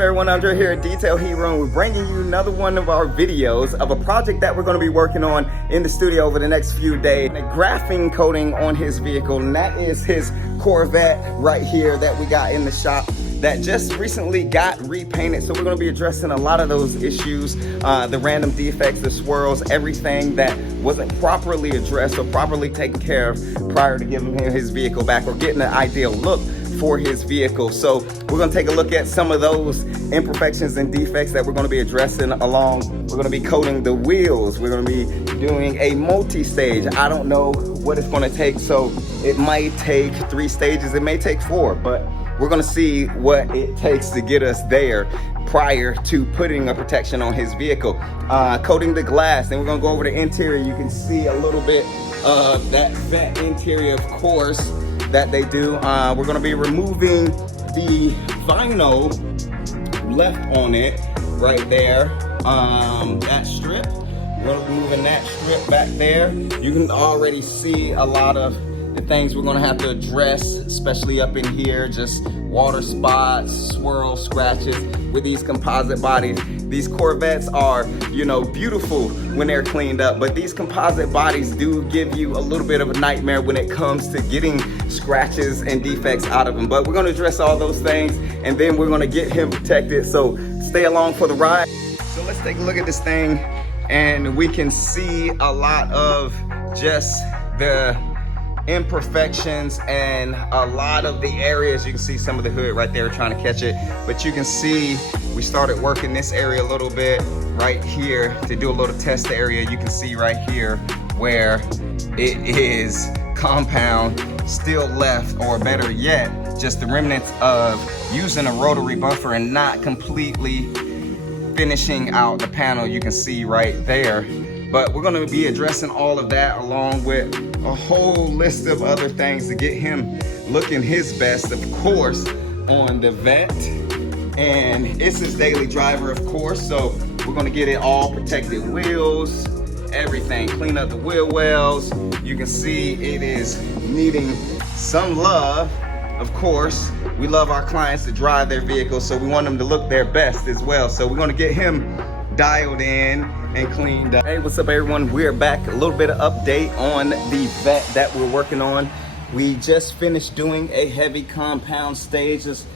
everyone? Andre here at Detail Hero, and we're bringing you another one of our videos of a project that we're going to be working on in the studio over the next few days. A graphene coating on his vehicle, and that is his Corvette right here that we got in the shop that just recently got repainted. So we're going to be addressing a lot of those issues, the random defects, the swirls, everything that wasn't properly addressed or properly taken care of prior to giving him his vehicle back or getting an ideal look for his vehicle. So we're going to take a look at some of those imperfections and defects that we're going to be addressing along. We're going to be coating the wheels. We're going to be doing a multi-stage. I don't know what it's going to take, so it might take 3 stages, it may take 4, but we're going to see what it takes to get us there prior to putting a protection on his vehicle. Coating the glass, then we're going to go over the interior. You can see a little bit of that Vette interior, of course, that they do. We're going to be removing the vinyl left on it right there, that strip. We're going to be moving that strip back there. You can already see a lot of the things we're going to have to address, especially up in here, just water spots, swirl scratches with these composite bodies. These Corvettes are, you know, beautiful when they're cleaned up, but these composite bodies do give you a little bit of a nightmare when it comes to getting scratches and defects out of them. But we're going to address all those things, and then we're going to get him protected. So stay along for the ride. So let's take a look at this thing, and we can see a lot of just the imperfections and a lot of the areas. You can see some of the hood right there trying to catch it, but you can see we started working this area a little bit right here to do a little test area. You can see right here where it is compound still left, or better yet, just the remnants of using a rotary buffer and not completely finishing out the panel. You can see right there. But we're going to be addressing all of that along with a whole list of other things to get him looking his best, of course, on the Vette. And it's his daily driver, of course, so we're going to get it all protected, wheels, everything, clean up the wheel wells. You can see it is needing some love. Of course, we love our clients to drive their vehicles, so we want them to look their best as well. So we're going to get him dialed in and cleaned up. Hey, what's up everyone? We're back. A little bit of update on the Vette that we're working on. We just finished doing a heavy compound stage. Just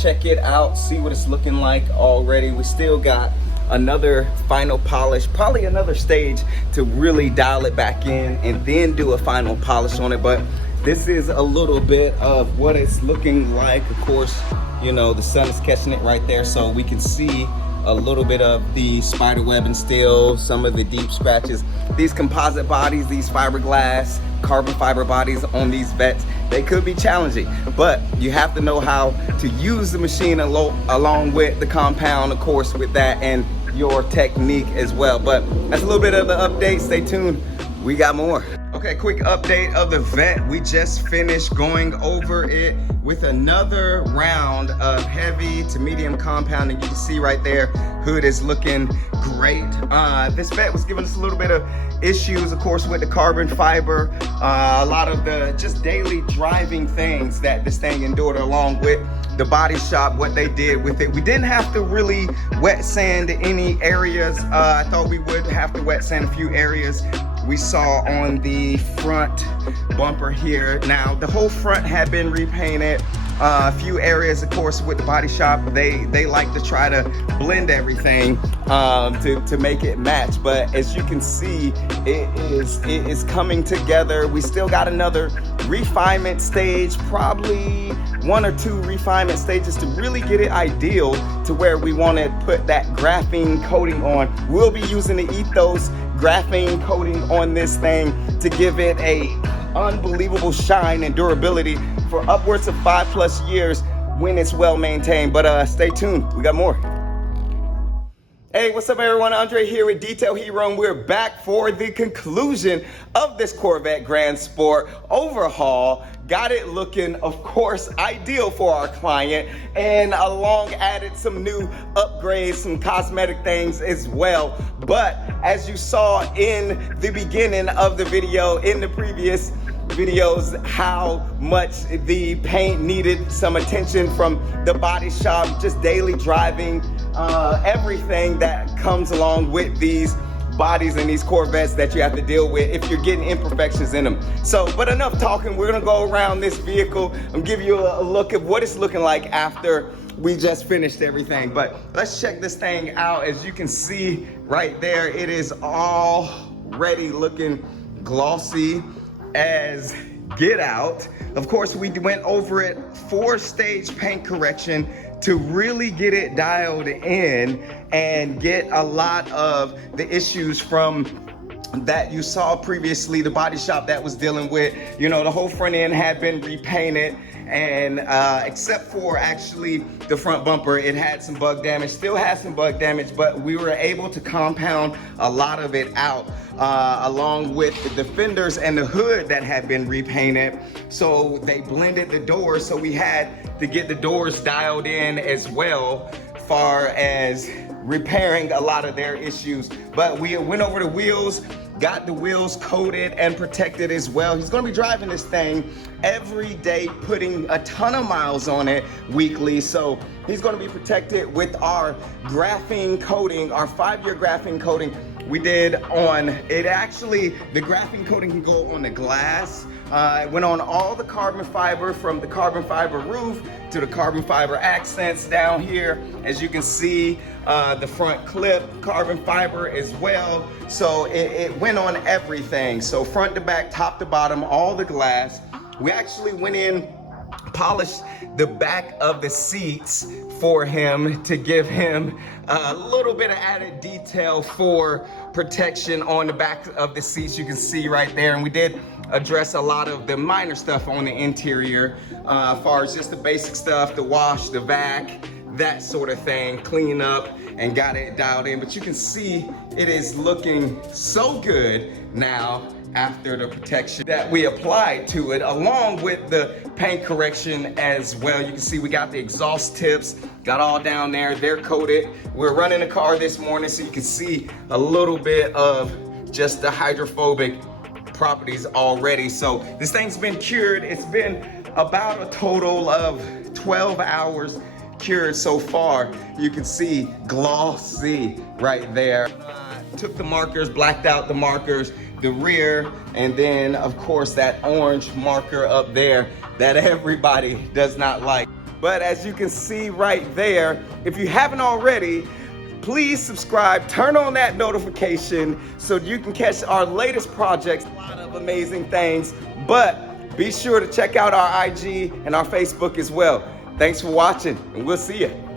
check it out, see what it's looking like already. We still got another final polish, probably another stage to really dial it back in and then do a final polish on it. But this is a little bit of what it's looking like. Of course, you know, the sun is catching it right there, so we can see a little bit of the spider web and still some of the deep scratches. These composite bodies, these fiberglass, carbon fiber bodies on these Vettes, they could be challenging, but you have to know how to use the machine along with the compound, of course, with that, and your technique as well. But that's a little bit of the update. Stay tuned, we got more. Okay, quick update of the Vette. We just finished going over it with another round of heavy to medium compound, and you can see right there, hood is looking great. This Vette was giving us a little bit of issues, of course, with the carbon fiber, a lot of the just daily driving things that this thing endured, along with the body shop, what they did with it. We didn't have to really wet sand any areas. I thought we would have to wet sand a few areas. We saw on the front bumper here. Now, the whole front had been repainted. A few areas, of course, with the body shop, they like to try to blend everything to make it match. But as you can see, it is coming together. We still got another refinement stage, probably 1 or 2 refinement stages to really get it ideal to where we want to put that graphene coating on. We'll be using the Ethos graphene coating on this thing to give it a unbelievable shine and durability for upwards of 5+ years when it's well maintained. But stay tuned, we got more. Hey, what's up everyone? Andre here with Detail Hero, and we're back for the conclusion of this Corvette Grand Sport overhaul. Got it looking, of course, ideal for our client, and along added some new upgrades, some cosmetic things as well. But as you saw in the beginning of the video, in the previous videos how much the paint needed some attention from the body shop, just daily driving, everything that comes along with these bodies and these Corvettes that you have to deal with if you're getting imperfections in them. So, but enough talking, we're gonna go around this vehicle and give you a look at what it's looking like after we just finished everything. But let's check this thing out. As you can see right there, it is already looking glossy as get out. Of course, we went over it 4-stage paint correction to really get it dialed in and get a lot of the issues from that you saw previously, the body shop that was dealing with. You know, the whole front end had been repainted, and except for actually the front bumper, it had some bug damage, still has some bug damage, but we were able to compound a lot of it out, along with the fenders and the hood that had been repainted. So they blended the doors, so we had to get the doors dialed in as well, far as repairing a lot of their issues. But we went over the wheels, got the wheels coated and protected as well. He's gonna be driving this thing every day, putting a ton of miles on it weekly. So he's gonna be protected with our graphene coating, our 5-year graphene coating we did on it. Actually, the graphene coating can go on the glass. It went on all the carbon fiber, from the carbon fiber roof to the carbon fiber accents down here. As you can see, the front clip, carbon fiber as well. So it went on everything. So front to back, top to bottom, all the glass. We actually went in, polished the back of the seats for him to give him a little bit of added detail for protection on the back of the seats. You can see right there, and we did address a lot of the minor stuff on the interior, as far as just the basic stuff, the wash, the vac, that sort of thing, clean up and got it dialed in. But you can see it is looking so good now after the protection that we applied to it, along with the paint correction as well. You can see we got the exhaust tips, got all down there, they're coated. We're running the car this morning, so you can see a little bit of just the hydrophobic properties already. So this thing's been cured. It's been about a total of 12 hours cured so far. You can see glossy right there. Took the markers, blacked out the markers, the rear, and then of course that orange marker up there that everybody does not like. But as you can see right there, if you haven't already, please subscribe, turn on that notification so you can catch our latest projects. A lot of amazing things, but be sure to check out our IG and our Facebook as well. Thanks for watching, and we'll see you.